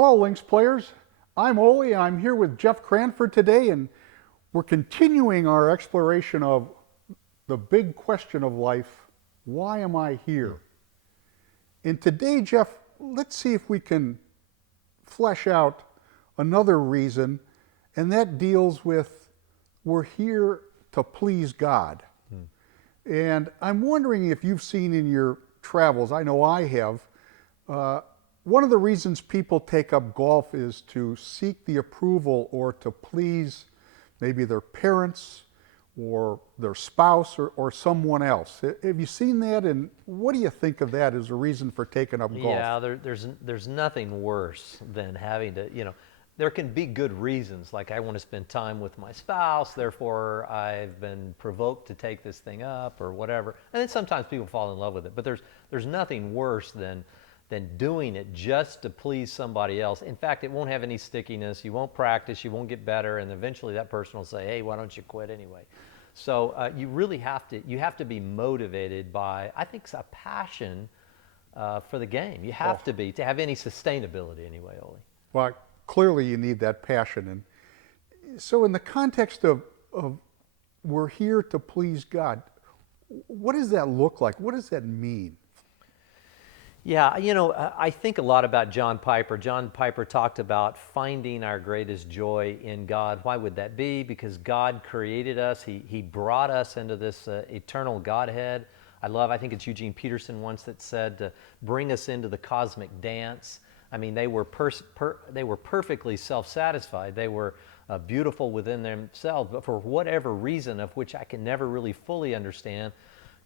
Hello, Lynx players. I'm Ole. I'm here with Jeff Cranford today, and we're continuing our exploration of the big question of life: why am I here? And today, Jeff, let's see if we can flesh out another reason, and that deals with we're here to please God. And I'm wondering if you've seen in your travels, I know I have, one of the reasons people take up golf is to seek the approval or to please maybe their parents or their spouse or someone else. Have you seen that, and what do you think of that as a reason for taking up golf? Yeah, there's nothing worse than having to, there can be good reasons, like I want to spend time with my spouse, therefore I've been provoked to take this thing up or whatever. And then sometimes people fall in love with it, but there's nothing worse than doing it just to please somebody else. In fact, it won't have any stickiness, you won't practice, you won't get better, and eventually that person will say, hey, why don't you quit anyway? So you really have to be motivated by, I think, a passion for the game. You have to have any sustainability anyway, Ole. Well, clearly you need that passion. And so in the context of we're here to please God, what does that look like? What does that mean? Yeah, I think a lot about John Piper. John Piper talked about finding our greatest joy in God. Why would that be? Because God created us. He brought us into this eternal Godhead. I think it's Eugene Peterson once that said to bring us into the cosmic dance. I mean, they were perfectly self-satisfied. They were beautiful within themselves, but for whatever reason, of which I can never really fully understand,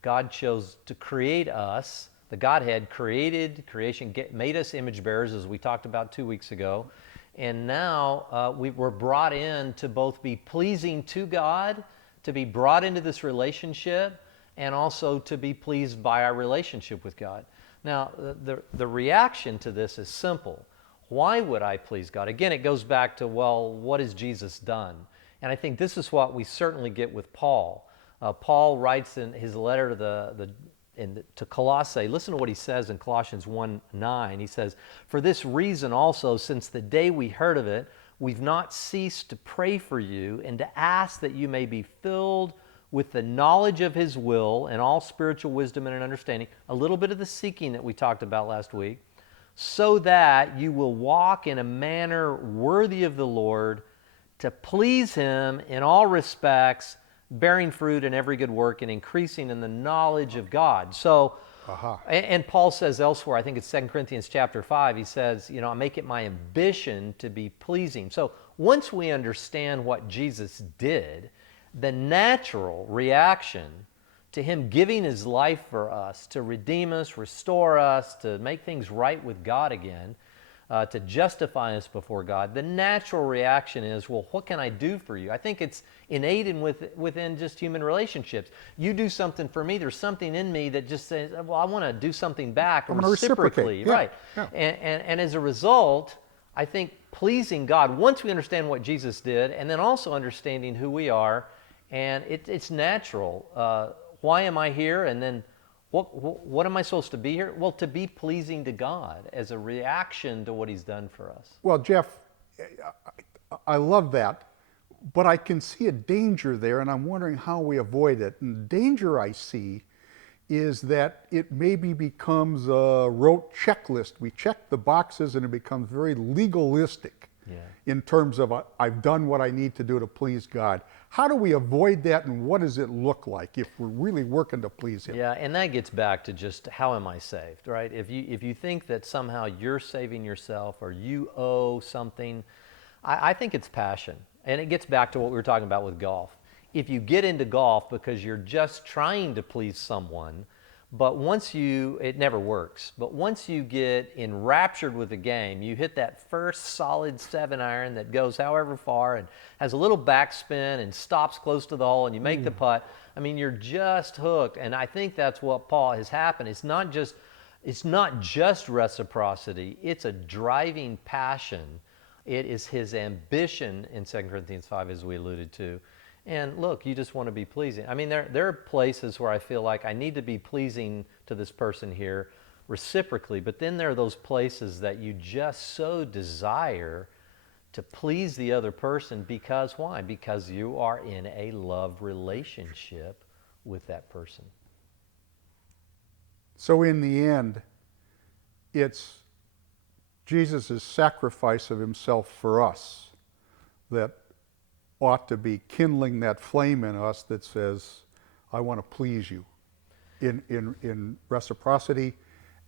God chose to create us. The Godhead created creation, made us image bearers, as we talked about 2 weeks ago. And now we were brought in to both be pleasing to God, to be brought into this relationship, and also to be pleased by our relationship with God. Now, the reaction to this is simple. Why would I please God? Again, it goes back to, well, what has Jesus done? And I think this is what we certainly get with Paul. Paul writes in his letter to Colossae, listen to what he says in Colossians 1:9. He says, for this reason also, since the day we heard of it, we've not ceased to pray for you and to ask that you may be filled with the knowledge of his will and all spiritual wisdom and understanding, a little bit of the seeking that we talked about last week, so that you will walk in a manner worthy of the Lord, to please him in all respects, bearing fruit in every good work and increasing in the knowledge of God. So, and Paul says elsewhere, I think it's 2 Corinthians chapter 5, he says, I make it my ambition to be pleasing. So once we understand what Jesus did, the natural reaction to him giving his life for us, to redeem us, restore us, to make things right with God again, to justify us before God, the natural reaction is, well, what can I do for you? I think it's innate within just human relationships. You do something for me, there's something in me that just says, well, I want to do something back reciprocally. Yeah, right. yeah. And as a result, I think pleasing God, once we understand what Jesus did, and then also understanding who we are, and it's natural. Why am I here? And then what am I supposed to be here? Well, to be pleasing to God as a reaction to what he's done for us. Well, Jeff, I love that, but I can see a danger there, and I'm wondering how we avoid it. And the danger I see is that it maybe becomes a rote checklist. We check the boxes and it becomes very legalistic in terms of I've done what I need to do to please God. How do we avoid that, and what does it look like if we're really working to please him? Yeah, and that gets back to just how am I saved, right? If you think that somehow you're saving yourself or you owe something, I think it's passion. And it gets back to what we were talking about with golf. If you get into golf because you're just trying to please someone, but it never works. But once you get enraptured with the game, you hit that first solid 7-iron that goes however far and has a little backspin and stops close to the hole, and you make the putt. I mean, you're just hooked. And I think that's what Paul has happened. It's not just reciprocity. It's a driving passion. It is his ambition in 2 Corinthians 5, as we alluded to. And look, you just want to be pleasing. I mean, there are places where I feel like I need to be pleasing to this person here, reciprocally. But then there are those places that you just so desire to please the other person because why? Because you are in a love relationship with that person. So in the end, it's Jesus' sacrifice of himself for us that ought to be kindling that flame in us that says, I want to please you in reciprocity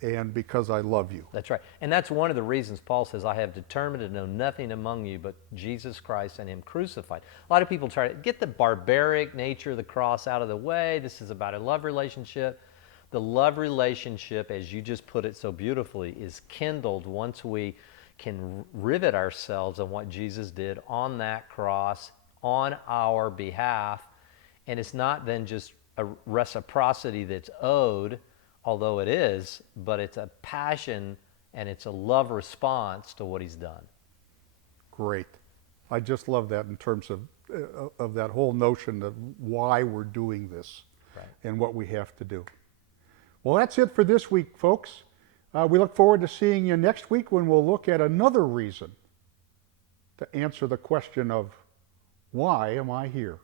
and because I love you. That's right. And that's one of the reasons Paul says, I have determined to know nothing among you but Jesus Christ and him crucified. A lot of people try to get the barbaric nature of the cross out of the way. This is about a love relationship. The love relationship, as you just put it so beautifully, is kindled once we can rivet ourselves on what Jesus did on that cross on our behalf. And it's not then just a reciprocity that's owed, although it is, but it's a passion and it's a love response to what he's done. Great. I just love that in terms of that whole notion of why we're doing this, Right. And what we have to do. Well, that's it for this week, folks. We look forward to seeing you next week when we'll look at another reason to answer the question of why am I here?